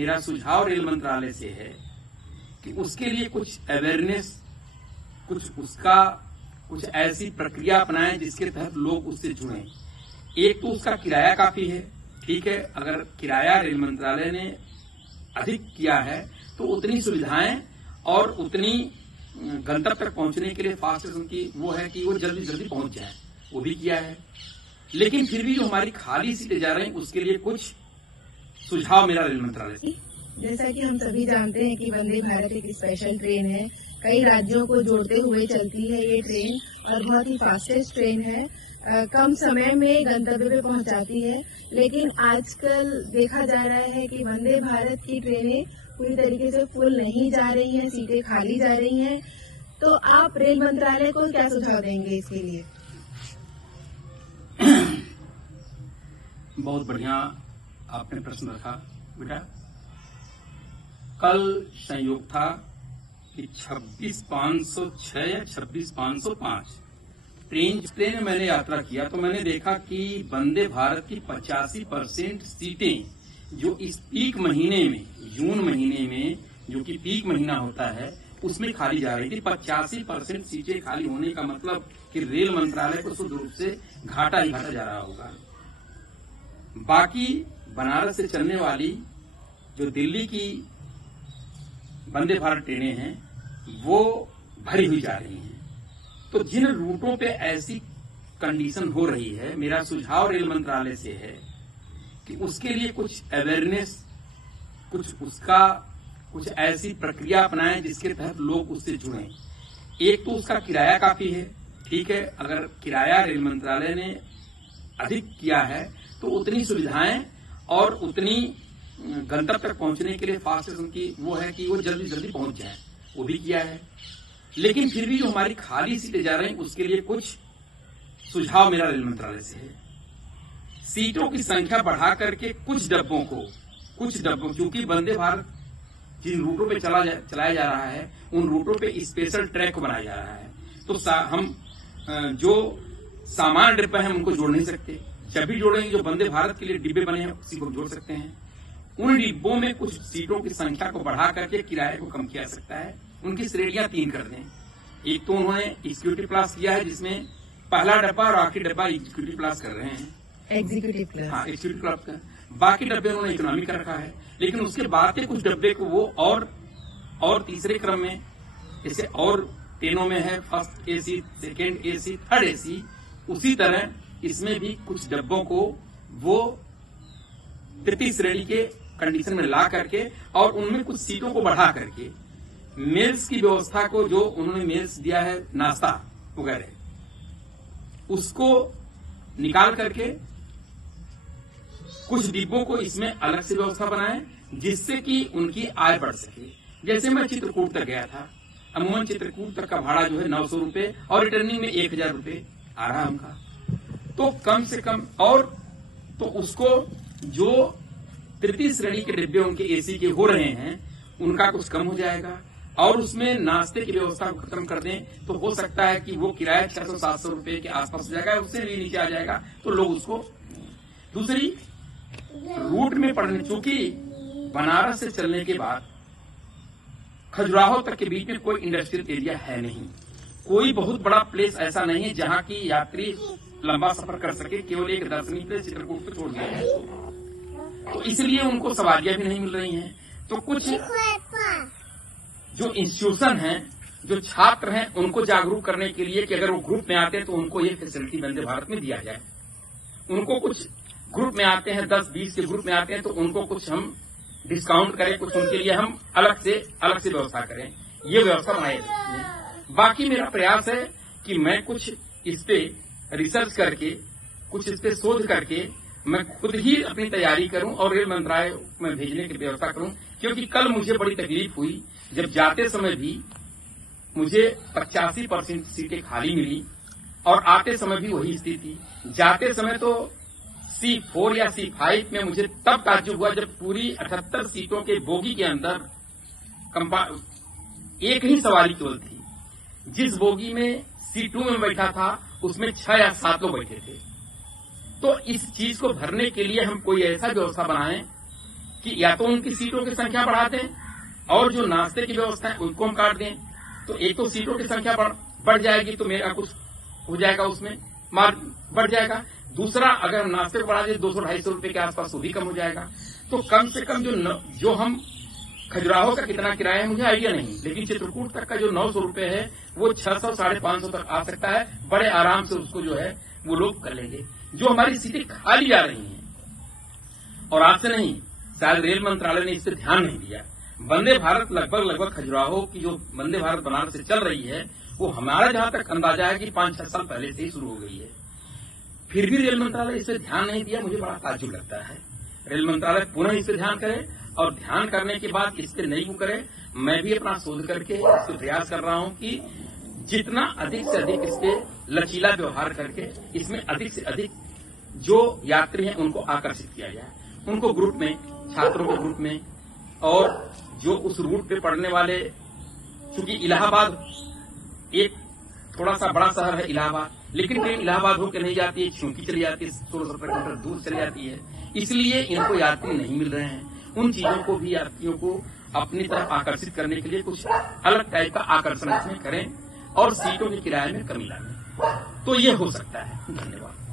मेरा सुझाव रेल मंत्रालय से है कि उसके लिए कुछ अवेयरनेस, कुछ ऐसी प्रक्रिया अपनाएं जिसके तहत लोग उससे जुड़ें। एक तो उसका किराया काफी है, ठीक है, अगर किराया रेल मंत्रालय ने अधिक किया है तो उतनी सुविधाएं और उतनी गंतव्य तक पहुंचने के लिए फास्ट उनकी वो है कि वो जल्दी जल्दी पहुंच जाए, वो भी किया है। लेकिन फिर भी जो हमारी खाली सीटें जा रही हैं उसके लिए कुछ सुझाव मेरा रेल मंत्रालय से। जैसा कि हम सभी जानते हैं कि वंदे भारत एक स्पेशल ट्रेन है, कई राज्यों को जोड़ते हुए चलती है ये ट्रेन और बहुत ही फास्टेस्ट ट्रेन है, कम समय में गंतव्य पे पहुंचाती है। लेकिन आजकल देखा जा रहा है कि वंदे भारत की ट्रेनें पूरी तरीके से फुल नहीं जा रही हैं, सीटें खाली जा रही हैं। तो आप रेल मंत्रालय को क्या सुझाव देंगे इसके लिए? बहुत बढ़िया आपने प्रश्न रखा बेटा। कल संयोग था कि 26,506 या 26,505 ट्रेन में मैंने यात्रा किया तो मैंने देखा कि वंदे भारत की 85% सीटें जो इस पीक महीने में, जून महीने में जो कि पीक महीना होता है, उसमें खाली जा रही थी। 85% सीटें खाली होने का मतलब कि रेल मंत्रालय को शुद्ध रूप से घाटा ही घाटा जा रहा होगा। बाकी बनारस से चलने वाली जो दिल्ली की वंदे भारत ट्रेनें हैं वो भरी हुई जा रही हैं। तो जिन रूटों पे ऐसी कंडीशन हो रही है, मेरा सुझाव रेल मंत्रालय से है कि उसके लिए कुछ अवेयरनेस, कुछ ऐसी प्रक्रिया अपनाएं जिसके तहत लोग उससे जुड़ें। एक तो उसका किराया काफी है, ठीक है, अगर किराया रेल मंत्रालय ने अधिक किया है तो उतनी सुविधाएं और उतनी गंतव्य तक पहुंचने के लिए फास्ट उनकी वो है कि वो जल्दी जल्दी पहुंच जाए, वो भी किया है। लेकिन फिर भी जो हमारी खाली सीटें जा रही हैं उसके लिए कुछ सुझाव मेरा रेल मंत्रालय से है। सीटों की संख्या बढ़ा करके कुछ डब्बों क्योंकि वंदे भारत जिन रूटों पे चलाया जा रहा है उन रूटों पे स्पेशल ट्रैक बनाया जा रहा है, तो हम जो सामान्य डिब्बे हैं उनको जोड़ नहीं सकते। जब भी जोड़ेंगे जो वंदे भारत के लिए डिब्बे बने हैं उसी को जोड़ सकते हैं। उन डिब्बों में कुछ सीटों की संख्या को बढ़ा करके किराए को कम किया सकता है। उनकी श्रेणियां 3 कर दें। एक तो उन्होंने एग्जीक्यूटिव क्लास किया है जिसमें पहला डब्बा और आखिरी डब्बा एग्जीक्यूटिव क्लास कर रहे हैं, एग्जीक्यूटिव क्लास, हाँ एग्जीक्यूटिव क्लास का। बाकी डब्बे उन्होंने इकोनॉमी का रखा है। लेकिन उसके बाद के कुछ डब्बे को वो और तीसरे क्रम में, जैसे और ट्रेनों में है first AC, second AC, third AC, उसी तरह इसमें भी कुछ डब्बों को वो तृतीय श्रेणी के कंडीशन में ला करके और उनमें कुछ सीटों को बढ़ा करके मेल्स की व्यवस्था को, जो उन्होंने मेल्स दिया है नाश्ता वगैरह, उसको निकाल करके कुछ डिब्बों को इसमें अलग से व्यवस्था बनाए जिससे कि उनकी आय बढ़ सके। जैसे मैं चित्रकूट तक गया था, अमूमन चित्रकूट तक का भाड़ा जो है 900 रुपए और रिटर्निंग में 1000 रुपए आ रहा है उनका, तो कम से कम, और तो उसको जो तृतीय श्रेणी के डिब्बे उनके एसी के हो रहे हैं उनका कुछ कम हो जाएगा और उसमें नाश्ते की व्यवस्था को खत्म कर दें तो हो सकता है कि वो किराया 600-700 रुपए के आसपास हो जाएगा, उससे भी नीचे आ जाएगा तो लोग उसको। दूसरी रूट में पड़ने, चूंकि बनारस से चलने के बाद खजुराहो तक के बीच में कोई इंडस्ट्रियल एरिया है नहीं, कोई बहुत बड़ा प्लेस ऐसा नहीं है जहां की यात्री लंबा सफर कर सके, केवल एक दर्शनीय प्लेस चित्रकूट पे छोड़ दिया है, तो इसलिए उनको सवारियां भी नहीं मिल रही हैं। तो कुछ जो इंस्टीट्यूशन हैं, जो छात्र हैं, उनको जागरूक करने के लिए कि अगर वो ग्रुप में आते हैं तो उनको ये फैसिलिटी वंदे भारत में दिया जाए। उनको कुछ ग्रुप में आते हैं, 10-20 के ग्रुप में आते हैं तो उनको कुछ हम डिस्काउंट करें, कुछ उनके लिए हम अलग से व्यवस्था करें, ये व्यवस्था बनाई जाए। बाकी मेरा प्रयास है कि मैं कुछ इस पे रिसर्च करके, कुछ इस पे शोध करके मैं खुद ही अपनी तैयारी करूं और रेल मंत्रालय में भेजने की व्यवस्था करूं, क्योंकि कल मुझे बड़ी तकलीफ हुई जब जाते समय भी मुझे 85% सीटें खाली मिली और आते समय भी वही स्थिति। जाते समय तो C4 या C5 में मुझे तब ताज्जुब हुआ जब पूरी 78 सीटों के बोगी के अंदर एक ही सवारी केवल थी। जिस बोगी में C2 में बैठा था उसमें 6 या 7 लोग बैठे थे। तो इस चीज को भरने के लिए हम कोई ऐसा व्यवस्था बनाएं कि या तो उनकी सीटों की संख्या बढ़ा दें और जो नाश्ते की व्यवस्था है उनको हम काट दें, तो एक तो सीटों की संख्या बढ़ जाएगी तो मेरा कुछ हो जाएगा, उसमें मार्ग बढ़ जाएगा। दूसरा, अगर हम नाश्ते को बढ़ा दें 200-250 रुपए के आसपास, वो भी कम हो जाएगा। तो कम से कम जो हम खजुराहो का कितना किराया है मुझे आइडिया नहीं, लेकिन चित्रकूट तक का जो 900 रुपए है वो 600-550 तक आ सकता है। बड़े आराम से उसको जो है वो लोग कर लेंगे। जो हमारी सीटें खाली जा रही हैं, और आज से नहीं, शायद रेल मंत्रालय ने इस पर ध्यान नहीं दिया। वंदे भारत लगभग खजुराहो की जो वंदे भारत बनारस से चल रही है वो हमारा जहां तक अंदाजा है कि 5-6 साल पहले से ही शुरू हो गई है, फिर भी रेल मंत्रालय इस पर ध्यान नहीं दिया। मुझे बड़ा ताज्जुब लगता है। रेल मंत्रालय पुनः इस पर ध्यान करे और ध्यान करने के बाद इस पर नहीं करे। मैं भी अपना शोध करके इससे प्रयास कर रहा हूं कि जितना अधिक से अधिक इसके लचीला व्यवहार करके इसमें अधिक से अधिक जो यात्री हैं उनको आकर्षित किया जाए, उनको ग्रुप में, छात्रों के ग्रुप में, और जो उस रूट पे पढ़ने वाले, चूंकि इलाहाबाद एक थोड़ा सा बड़ा शहर है इलाहाबाद, लेकिन ट्रेन इलाहाबाद होकर नहीं जाती है, छुंकी चली जाती है, 16-17 किलोमीटर दूर चली जाती है, इसलिए इनको यात्री नहीं मिल रहे हैं। उन चीजों को भी यात्रियों को अपनी तरफ आकर्षित करने के लिए कुछ अलग टाइप का आकर्षण इसमें करें और सीटों के किराए में कमी लाएं, तो ये हो सकता है। धन्यवाद।